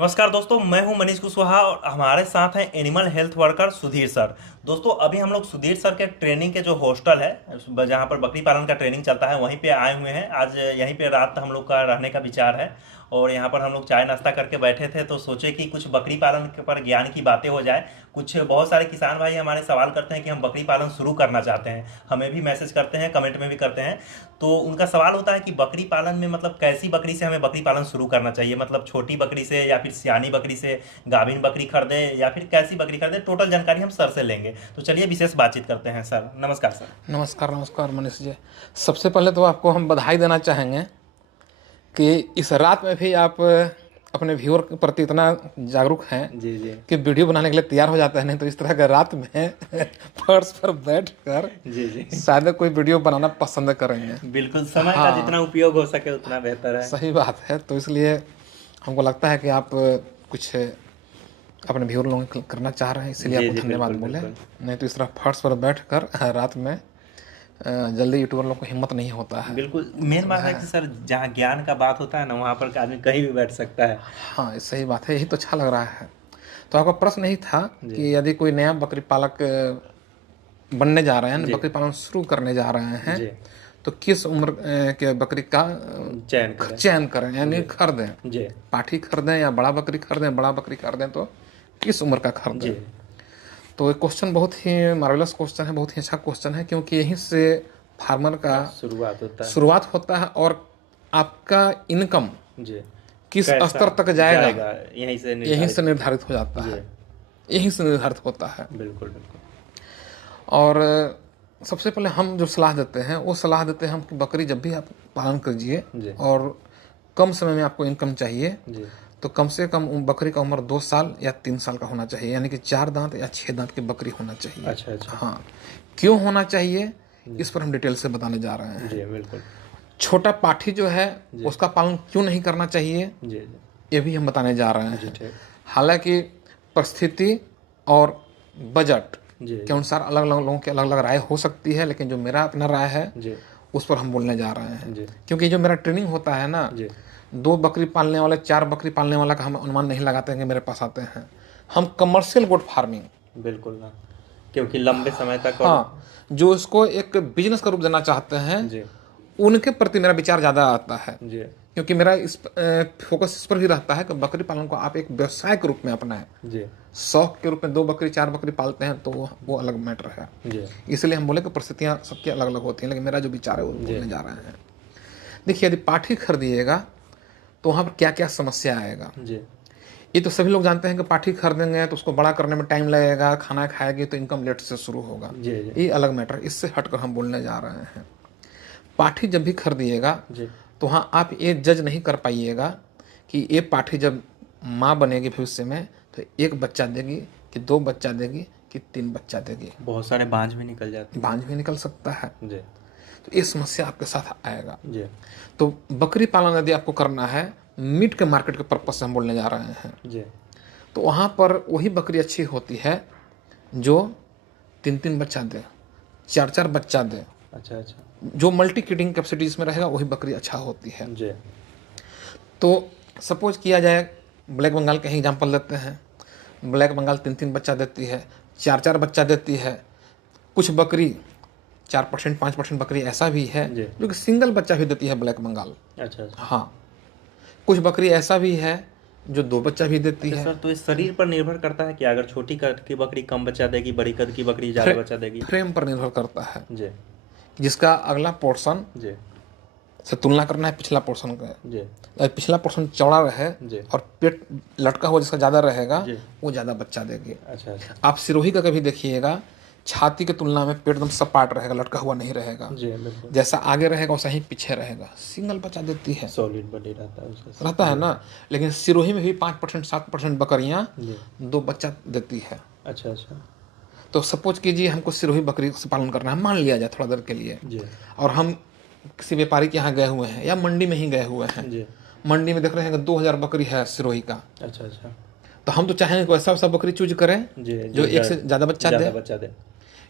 नमस्कार दोस्तों, मैं हूं मनीष कुशवाहा और हमारे साथ हैं animal health worker Sudhir sir. दोस्तों अभी हम लोग सुधीर सर के ट्रेनिंग के जो हॉस्टल है जहां पर बकरी पालन का ट्रेनिंग चलता है वहीं पे आए हुए हैं। आज यहीं पे रात हम लोग का रहने का विचार है और यहाँ पर हम लोग चाय नाश्ता करके बैठे थे तो सोचे कि कुछ बकरी पालन के पर ज्ञान की बातें हो जाए। कुछ बहुत सारे किसान भाई हमारे सवाल करते हैं कि हम बकरी पालन शुरू करना चाहते हैं, हमें भी मैसेज करते हैं, कमेंट में भी करते हैं। तो उनका सवाल होता है कि बकरी पालन में मतलब कैसी बकरी से हमें बकरी पालन शुरू करना चाहिए, मतलब छोटी बकरी से या फिर सियानी बकरी से, गाभिन बकरी खरीदें या फिर कैसी बकरी खरीदें। टोटल जानकारी हम सर से लेंगे। तो चलिए विशेष बातचीत करते हैं। सर नमस्कार। सर नमस्कार नमस्कार मनीष जी। सबसे पहले तो आपको हम बधाई देना चाहेंगे कि इस रात में भी आप अपने व्यूअर के प्रति इतना जागरूक हैं जी जी कि वीडियो बनाने के लिए तैयार हो जाते हैं। नहीं तो इस तरह के रात में फर्श पर बैठकर जी जी शायद कोई वीडियो बनाना पसंद करेंगे। बिल्कुल, समय का जितना उपयोग हो सके उतना बेहतर है। सही बात है। तो इसलिए हमको लगता है कि आप कुछ अपने व्यूअर लोगों के करना चाह रहे हैं, इसलिए जी आपको जी धन्यवाद बिल्कुल बोले। बिल्कुल नहीं तो इस तरह फर्श पर बैठकर रात में जल्दी यूट्यूबर लोग को हिम्मत नहीं होता है। बिल्कुल। मेन बात है कि सर जहाँ ज्ञान का बात होता है ना वहाँ पर आदमी कहीं भी बैठ सकता है। हाँ सही बात है, यही तो अच्छा लग रहा है। तो आपका प्रश्न यही था जी कि यदि कोई नया बकरी पालक बनने जा रहे हैं, जी बकरी पालन शुरू करने जा रहे हैं, जी तो किस उम्र के बकरी का चयन करें। चयन करें, यानी खरीदें। जी पाठी खरीदें या बड़ा बकरी खरीदें। बड़ा बकरी खरीदें तो किस उम्र का जी खरीदें। तो ये क्वेश्चन बहुत ही मार्वेलस क्वेश्चन है, बहुत ही अच्छा क्वेश्चन है, क्योंकि यहीं से फार्मर का शुरुआत होता है। शुरुआत होता है और आपका इनकम जी किस कैसा स्तर तक जाएगा यहीं से यहीं से निर्धारित हो जाता जी है, यहीं से निर्धारित होता है। बिल्कुल बिल्कुल और सबसे पहले हम जो सलाह देते हैं वो सलाह देते हैं हम कि बकरी जब भी आप पालन कीजिए जी और कम समय में आपको इनकम चाहिए, जी तो कम से कम बकरी का उम्र 2 साल या 3 साल का होना चाहिए, यानी कि 4 दांत या 6 दांत की बकरी होना चाहिए। अच्छा अच्छा हाँ, क्यों होना चाहिए इस पर हम डिटेल से बताने जा रहे हैं। जी बिल्कुल छोटा पाठी जो है उसका पालन क्यों नहीं करना चाहिए जी जी ये भी हम बताने जा रहे जी हैं। ठीक हालांकि परिस्थिति और बजट जी के अनुसार अलग अलग लोगों की अलग अलग राय हो सकती है, लेकिन जो मेरा अपना राय है जी उस पर हम बोलने जा रहे हैं। जी क्योंकि जो मेरा ट्रेनिंग होता है ना, जी 2 बकरी पालने वाले 4 बकरी पालने वाला का हम अनुमान नहीं लगाते हैं कि मेरे पास आते हैं। हम कमर्शियल गोट फार्मिंग, बिल्कुल ना, क्योंकि लंबे समय तक और हाँ, जो इसको एक बिजनेस का रूप देना चाहते हैं, जी उनके प्रति मेरा विचार ज़्यादा आता है। जी क्योंकि मेरा इस फोकस इस पर भी रहता है कि बकरी पालन को आप एक व्यवसाय के रूप में अपनाएं। जी शौक के रूप में 2 बकरी 4 बकरी पालते हैं तो वो अलग मैटर है। जी इसलिए हम बोले कि परिस्थितियाँ सबकी अलग अलग होती हैं, लेकिन मेरा जो विचार है वो बोलने जा रहे हैं। देखिए, यदि पाठी खरीदिएगा तो वहाँ पर क्या क्या समस्या आएगा, जी ये तो सभी लोग जानते हैं कि पाठी खरीदेंगे तो उसको बड़ा करने में टाइम लगेगा, खाना खाएगी तो इनकम लेट से शुरू होगा, जी जी ये अलग मैटर। इससे हटकर हम बोलने जा रहे हैं, पाठी जब भी खरीदिएगा जी तो हाँ, आप ये जज नहीं कर पाइएगा कि ये पाठी जब माँ बनेगी भविष्य में तो 1 बच्चा देगी कि 2 बच्चा देगी कि 3 बच्चा देगी। बहुत सारे बांझ भी निकल जाते बांझ भी निकल सकता है, हैं। जी तो ये समस्या आपके साथ आएगा। जी तो बकरी पालन यदि आपको करना है मीट के मार्केट के पर्पज से हम बोलने जा रहे हैं, जी तो वहाँ पर वही बकरी अच्छी होती है जो 3-3 बच्चा दे, 4-4 बच्चा दे, अच्छा अच्छा जो मल्टी किडिंग कैपेसिटी जिसमें रहेगा वही बकरी अच्छा होती है। जी तो सपोज किया जाए, ब्लैक बंगाल का ही एग्जाम्पल लेते हैं। ब्लैक बंगाल 3-3 बच्चा देती है, 4-4 बच्चा देती है। कुछ बकरी 4% 5% बकरी ऐसा भी है जी जो कि सिंगल बच्चा भी देती है ब्लैक बंगाल। अच्छा अच्छा हाँ, कुछ बकरी ऐसा भी है जो 2 बच्चा भी देती अच्छा है। सर, तो इस शरीर पर निर्भर करता है कि अगर छोटी कद की बकरी कम बच्चा देगी, बड़ी कद की बकरी ज़्यादा बच्चा देगी। फ्रेम पर निर्भर करता है, जी जिसका अगला पोर्शन जी से तुलना करना है पिछला पोर्शन का। जी अगर पिछला पोर्शन चौड़ा रहे जी और पेट लटका हुआ जिसका ज़्यादा रहेगा जी वो ज़्यादा बच्चा देगी। अच्छा अच्छा आप सिरोही का कभी देखिएगा, छाती की तुलना में पेट एकदम सपाट रहेगा, लटका हुआ नहीं रहेगा। जी बिल्कुल जैसा आगे रहेगा वैसा ही पीछे रहेगा। सिंगल बच्चा देती है, सॉलिड बॉडी रहता है उसका। रहता है ना। लेकिन सिरोही में भी 5% 7% बकरियाँ जी 2 बच्चा देती है। अच्छा अच्छा तो सपोज कीजिए हमको सिरोही बकरी से पालन करना है, मान लिया जाए थोड़ा देर के लिए, जी और हम किसी व्यापारी के यहाँ गए हुए हैं या मंडी में ही गए हुए हैं। जी मंडी में देख रहे हैं कि 2000 बकरी है सिरोही का, अच्छा अच्छा तो हम तो चाहेंगे कि वैसा वैसा बकरी चूज करें जी जो एक से ज़्यादा बच्चा दे। बच्चा दे।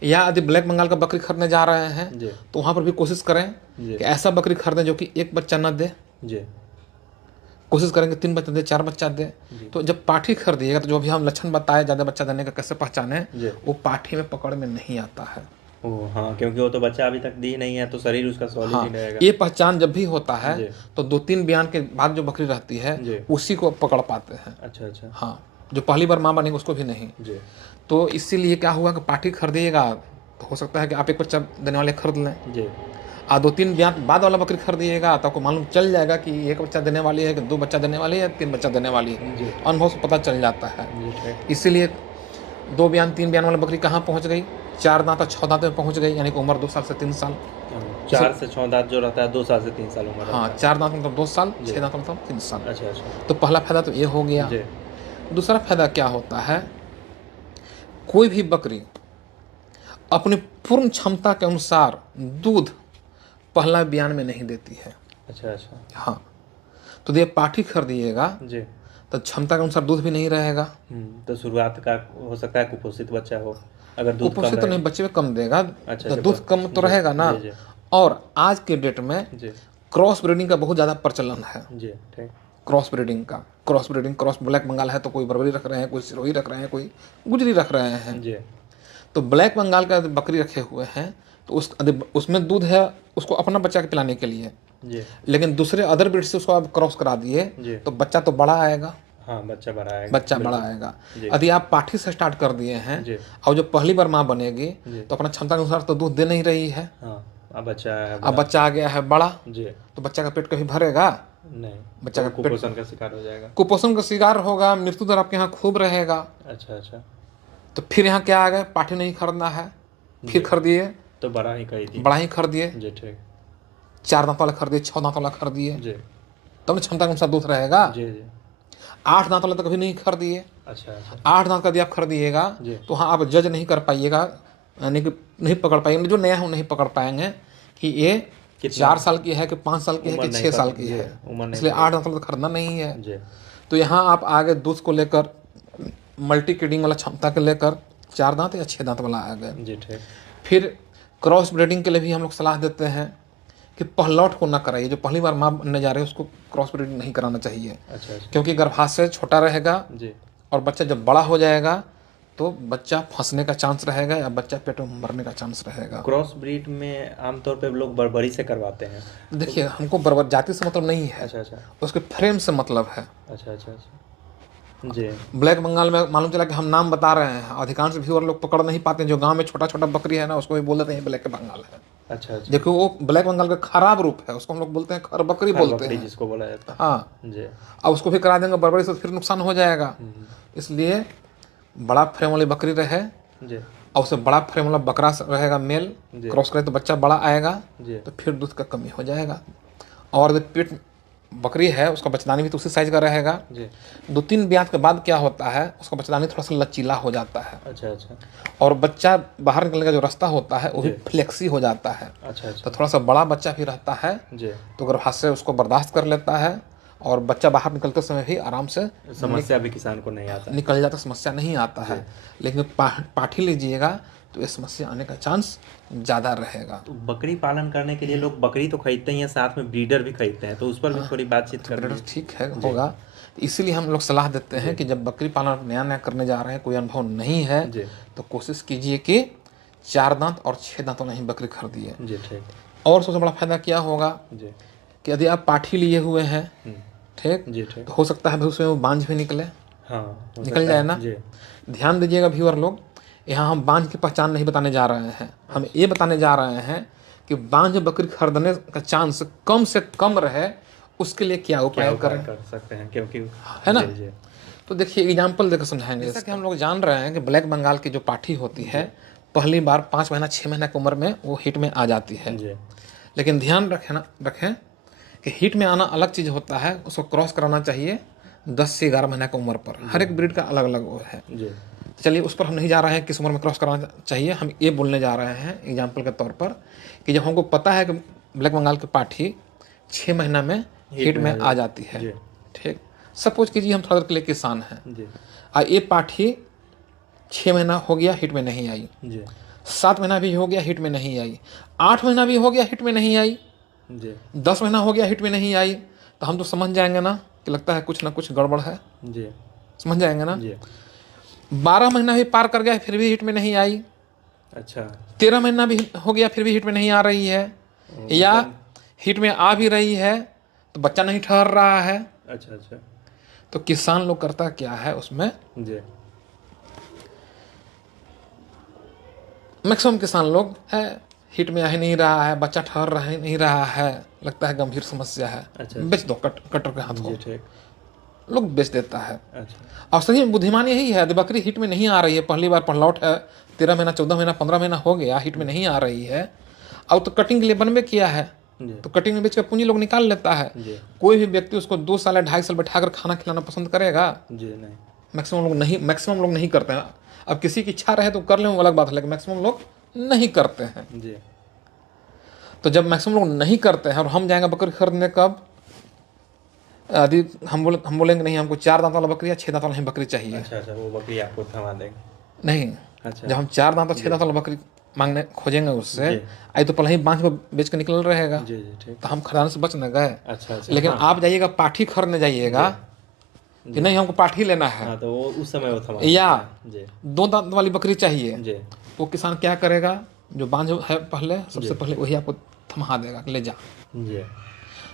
या यदि ब्लैक बंगाल का बकरी खरीदने जा रहे हैं जी तो वहाँ पर भी कोशिश करें जी कि ऐसा बकरी खरीदें जो कि 1 बच्चा न दे। जी कोशिश करेंगे 3 बच्चा दे, 4 बच्चा दे। तो जब पाठी खरीदिएगा तो जो भी हम लक्षण बताए ज़्यादा बच्चा देने का कैसे पहचाने, वो पाठी में पकड़ में नहीं आता है। ओ हाँ, क्योंकि वो तो बच्चा अभी तक दी नहीं है, तो शरीर उसका सॉलिड हाँ, ही रहेगा। ये पहचान जब भी होता है जी। तो 2-3 बयान के बाद जो बकरी रहती जी। है उसी को पकड़ पाते हैं। अच्छा अच्छा। हाँ, जो पहली बार माँ बनेगी उसको भी नहीं। जी तो इसीलिए क्या हुआ कि पाठी खरीदिएगा तो हो सकता है कि आप एक बच्चा देने वाले खरीद लें, जी। 2-3 ब्याह बाद वाला बकरी खरीदिएगा तो आपको मालूम चल जाएगा कि 1 बच्चा देने वाली है, कि 2 बच्चा देने वाली है, 3 बच्चा देने वाली है। जी। अनुभव से पता चल जाता है। जी ठीक। इसीलिए 2 बयान 3 बयान वाली बकरी कहाँ पहुँच गई, 4 दांत और 6 दांत में पहुँच गई, यानी कि उम्र 2 साल से 3 साल। 4 से 6 दांत जो रहता है 2 साल से 3 साल उम्र हाँ, रहता 4 दांत मतलब 2 साल, जी। 6 दांत मतलब 3 साल। है। अच्छा अच्छा। तो पहला फायदा तो ये हो गया। जी दूसरा फायदा क्या होता है, कोई भी बकरी अपनी पूर्ण क्षमता के अनुसार दूध पहला बयान में नहीं देती है। अच्छा अच्छा। हाँ, तो ये पाठी खरीदिएगा जी। तो क्षमता के अनुसार दूध भी नहीं रहेगा। तो शुरुआत का हो सकता है कुपोषित बच्चा हो, अगर दूध कम कुपोषित तो रहे। नहीं, बच्चे में कम देगा। अच्छा तो अच्छा, दूध कम तो जी, रहेगा ना। जी जी और आज के डेट में जी क्रॉस ब्रीडिंग का बहुत ज़्यादा प्रचलन है। जी ठीक। क्रॉस ब्रीडिंग का, क्रॉस ब्लैक बंगाल है तो कोई बर्बरी रख रहे हैं, कोई सिरोही रख रहे हैं, कोई गुजरी रख रहे हैं। जी तो ब्लैक बंगाल का बकरी रखे हुए हैं तो उसमें दूध है उसको अपना बच्चा के पिलाने के लिए, जी लेकिन दूसरे अदर ब्रीड से उसको आप क्रॉस करा दिए जी। तो बच्चा तो बड़ा आएगा। हाँ, बच्चा बड़ा आएगा। बच्चा बड़ा बिल्कुल। आएगा। जी। यदि आप पाठी से स्टार्ट कर दिए हैं जी और जो पहली बार माँ बनेगी जी। तो अपना क्षमता के अनुसार तो दूध दे नहीं रही है। हाँ, अब बच्चा है अब बड़ा। बच्चा आ गया है बड़ा, जी तो बच्चा का पेट कभी भरेगा? नहीं, बच्चा तो का पेट कुपोषण का शिकार हो जाएगा। कुपोषण का शिकार होगा, मृत्यु दर आपके यहाँ खूब रहेगा। अच्छा अच्छा। तो फिर यहाँ क्या आ गए, पाठी नहीं खरीदना है, फिर खरीदिए तो बड़ा ही खरीदी। बड़ा ही खरीदिए, जी ठीक। 4 दांत वाला खरीदिए, 6 दांत वाला खरीदिए, जी तब ना क्षमता के अनुसार दूध रहेगा। जी जी। 8 दांत वाला तो कभी नहीं खरीदिए। अच्छा अच्छा। 8 दांत का यदि आप खरीदिएगा जी। तो हाँ आप जज नहीं कर पाइएगा, यानी कि नहीं पकड़ पाएंगे, जो नया है वो नहीं पकड़ पाएंगे कि ये कितना? 4 साल की है कि 5 साल की है उम्र कि नहीं 6 साल पता- की जी, है। उम्र नहीं इसलिए पता। 8 दांत वाला तो खरीदना नहीं है। जी तो यहाँ आप आगे दूध को लेकर मल्टी क्रीडिंग वाला क्षमता के लेकर 4 दांत या 6 दांत वाला आ गए। जी ठीक। फिर क्रॉस ब्रीडिंग के लिए भी हम लोग सलाह देते हैं कि पहलौठ को ना कराइए, जो पहली बार माँ बनने जा रहे हैं उसको क्रॉस ब्रीडिंग नहीं कराना चाहिए, अच्छा अच्छा। क्योंकि गर्भाशय छोटा रहेगा जी और बच्चा जब बड़ा हो जाएगा तो बच्चा फंसने का चांस रहेगा या बच्चा पेट में मरने का चांस रहेगा। क्रॉस ब्रीड में आमतौर पे लोग बर्बरी से करवाते हैं। देखिए, हमको बर्बर जाति से मतलब नहीं है, अच्छा अच्छा। उसके फ्रेम से मतलब है। अच्छा अच्छा अच्छा। जी ब्लैक बंगाल में मालूम चला कि हम नाम बता रहे हैं, अधिकांश व्यूअर लोग पकड़ नहीं पाते हैं, जो गांव में छोटा छोटा बकरी है ना उसको भी बोल देते हैं ब्लैक बंगाल है। अच्छा अच्छा। देखो वो ब्लैक बंगाल का खराब रूप है, उसको हम लोग बोलते हैं खर बकरी बोलते बकरी हैं। जिसको बोला जाता हाँ, है। जी अब उसको भी करा देंगे बर्बरी से तो फिर नुकसान हो जाएगा। इसलिए बड़ा फ्रेम वाली बकरी रहे जी और उससे बड़ा फ्रेम वाला बकरा रहेगा मेल, जी। क्रॉस करे तो बच्चा बड़ा आएगा, जी तो फिर दूध का कमी हो जाएगा। और यदि पेट बकरी है उसका बच्चेदानी भी तो उसी साइज का रहेगा। जी। 2-3 ब्याह के बाद क्या होता है, उसका बच्चेदानी थोड़ा सा लचीला हो जाता है अच्छा अच्छा। और बच्चा बाहर निकलने का जो रास्ता होता है वो भी जी। फ्लेक्सी हो जाता है। अच्छा अच्छा। तो थोड़ा सा बड़ा बच्चा भी रहता है जी। तो गर्भाशय उसको बर्दाश्त कर लेता है और बच्चा बाहर निकलते समय भी आराम से समस्या भी किसान को नहीं आता। निकल जाता, समस्या नहीं आता है। लेकिन पाठी लीजिएगा तो ये समस्या आने का चांस ज़्यादा रहेगा। तो बकरी पालन करने के लिए लोग बकरी तो खरीदते ही हैं, साथ में ब्रीडर भी खरीदते हैं, तो उस पर भी थोड़ी बातचीत कर ब्रीडर लीजिए। ठीक है होगा, तो इसीलिए हम लोग सलाह देते हैं कि जब बकरी पालन नया नया करने जा रहे हैं, कोई अनुभव नहीं है, जी तो कोशिश कीजिए कि 4 दांत और 6 दांत वाला ही बकरी खरीदिए। जी ठीक। और सबसे बड़ा फायदा क्या होगा जी कि यदि आप पाठी लिए हुए हैं, ठीक, जी ठीक। तो हो सकता है भाई उसमें वो बांझ भी निकले, हाँ, हो निकल सकता जाए है। ना। जी ध्यान दीजिएगा व्यूअर लोग, यहाँ हम बांझ की पहचान नहीं बताने जा रहे हैं, हम ये बताने जा रहे हैं कि बांझ बकरी खरीदने का चांस कम से कम रहे उसके लिए क्या क्या उपाय उपाय करें, कर सकते हैं, क्योंकि है ना। जी जी तो देखिए एग्जाम्पल देकर समझाएंगे। जैसा कि हम लोग जान रहे हैं कि ब्लैक बंगाल की जो पाठी होती है पहली बार 5 महीना 6 महीना की उम्र में वो हिट में आ जाती है। जी लेकिन ध्यान रखें कि हिट में आना अलग चीज़ होता है, उसको क्रॉस कराना चाहिए 10 से 11 महीना की उम्र पर। हर एक ब्रीड का अलग अलग वो है। जी चलिए उस पर हम नहीं जा रहे हैं किस उम्र में क्रॉस कराना चाहिए, हम ये बोलने जा रहे हैं एग्जाम्पल के तौर पर कि जब हमको पता है कि ब्लैक बंगाल की पाठी 6 महीना में हिट में आ जाती है, जी ठीक, सपोज कीजिए हम थोड़ा देर के लिए किसान हैं जी और ये पाठी 6 महीना हो गया हिट में नहीं आई, जी 7 महीना भी हो गया हिट में नहीं आई, 8 महीना भी हो गया हिट में नहीं आई, जी 10 महीना हो गया हिट में नहीं आई, तो हम तो समझ जाएंगे ना कि लगता है कुछ ना कुछ गड़बड़ है, जी समझ जाएंगे ना। जी। 12 महीना भी पार कर गया फिर भी हिट में नहीं आई, अच्छा। 13 महीना भी हो गया फिर भी हिट में नहीं आ रही है, या हिट में आ भी रही है तो बच्चा नहीं ठहर रहा है। अच्छा अच्छा। तो किसान लोग करता क्या है उसमें, जी मैक्सिमम किसान लोग है हिट में आ ही नहीं रहा है, बच्चा ठहर रहा नहीं रहा है, लगता है गंभीर समस्या है, अच्छा। बेच दो कटर के हाथों, जी ठीक। लोग बेच देता है। अच्छा। और सही में बुद्धिमान यही है, यदि बकरी हिट में नहीं आ रही है, पहली बार पहलौट है, 13 महीना 14 महीना 15 महीना हो गया हिट में नहीं आ रही है, अब तो कटिंग के लिए बनबे किया है, जी तो कटिंग में बेच कर पूंजी लोग निकाल लेता है। जी कोई भी व्यक्ति उसको 2 साल या 2.5 साल बैठा कर खाना खिलाना पसंद करेगा? जी। नहीं। मैक्सिमम लोग नहीं करते हैं। अब किसी की इच्छा रहे तो कर ले, वो अलग बात है, लेकिन मैक्सिमम लोग नहीं करते हैं। जी तो जब मैक्सिमम लोग नहीं करते हैं और हम जाएंगे बकरी खरीदने कब, यदि हम बोलेंगे नहीं हमको 4 दांत वाला बकरी या 6 दांत वाला ही बकरी चाहिए, अच्छा अच्छा, वो बकरी आपको थमा देंगे? नहीं, अच्छा। जब हम 4 दांत और 6 दांत वाला बकरी मांगने खोजेंगे उससे, जी। आई तो पहले ही बांझ को बेच के निकल रहेगा, जी जी ठीक। तो हम खरीदाने से बच न गए। अच्छा अच्छा। लेकिन हाँ आप जाइएगा पाठी खरीदने जाइएगा कि नहीं हमको पाठी लेना है, हाँ, तो वो उस समय वो थमा या देते हैं। 2 दांत वाली बकरी चाहिए, जी जी वो किसान क्या करेगा, जो बांझ है पहले सबसे जी। पहले वही आपको थमा देगा कि ले जा। जी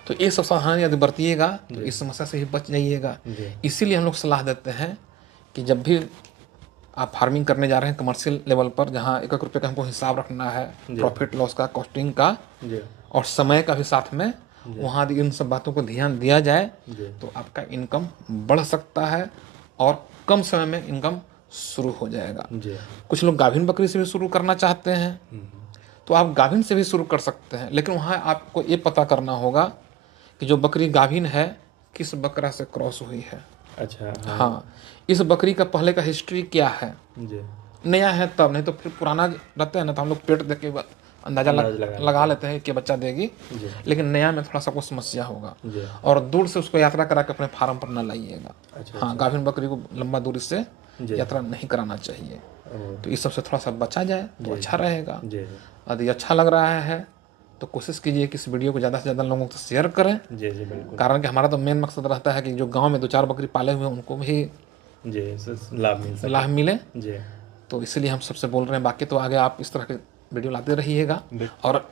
तो ये सब सावधानी यदि बरतिएगा तो इस समस्या से ही बच जाइएगा। जी इसीलिए हम लोग सलाह देते हैं कि जब भी आप फार्मिंग करने जा रहे हैं कमर्शियल लेवल पर, जहाँ 1-1 रुपये का हमको हिसाब रखना है, जी। प्रॉफिट लॉस का, कॉस्टिंग का जी और समय का भी साथ में, वहाँ यदि इन सब बातों को ध्यान दिया जाए जी तो आपका इनकम बढ़ सकता है और कम समय में इनकम शुरू हो जाएगा। जी। कुछ लोग गाभिन बकरी से भी शुरू करना चाहते हैं, तो आप गाभिन से भी शुरू कर सकते हैं, लेकिन वहाँ आपको ये पता करना होगा कि जो बकरी गाभिन है किस बकरा से क्रॉस हुई है। अच्छा। हाँ, इस बकरी का पहले का हिस्ट्री क्या है, जी नया है तब, नहीं तो फिर पुराना रहता है ना तो हम लोग पेट देख के अंदाजा लगा लेते हैं कि बच्चा देगी, जी लेकिन नया में थोड़ा सा कुछ समस्या होगा। जी। और दूर से उसको यात्रा करा के अपने फार्म पर ना लाइएगा। अच्छा हाँ, गाभिन बकरी को लंबा दूरी से जी। यात्रा नहीं कराना चाहिए। ओह, तो इस सबसे थोड़ा सा बचा जाए तो अच्छा रहेगा। जी जी यदि अच्छा लग रहा है तो कोशिश कीजिए कि इस वीडियो को ज़्यादा से ज़्यादा लोगों को शेयर करें, जी जी बिल्कुल। कारण कि हमारा तो मेन मकसद रहता है कि जो गांव में 2-4 बकरी पाले हुए हैं उनको भी जी लाभ मिल सके। लाभ मिले। जी तो इसलिए हम सबसे बोल रहे हैं, बाकी तो आगे आप इस तरह के वीडियो लाते रहिएगा बिल्कुल। और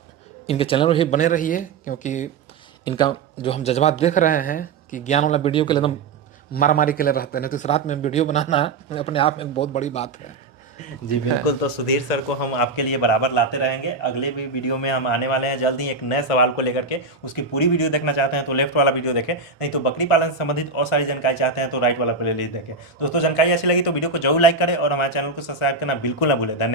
इनके चैनल में भी बने रहिए, क्योंकि इनका जो हम जज्बात देख रहे हैं कि ज्ञान वाला वीडियो के लिए एकदम मारामारी के लिए रहते हैं, तो इस रात में वीडियो बनाना अपने आप में एक बहुत बड़ी बात है। जी बिल्कुल। तो सुधीर सर को हम आपके लिए बराबर लाते रहेंगे। अगले भी वीडियो में हम आने वाले हैं जल्द ही एक नए सवाल को लेकर के। उसकी पूरी वीडियो देखना चाहते हैं तो लेफ्ट वाला वीडियो देखें, नहीं तो बकरी पालन से संबंधित और सारी जानकारी चाहते हैं तो राइट वाला प्लेलिस्ट देखें। दोस्तों, जानकारी अच्छी लगी तो वीडियो को जरूर लाइक करें और हमारे चैनल को सब्सक्राइब करना बिल्कुल ना भूलें। धन्यवाद।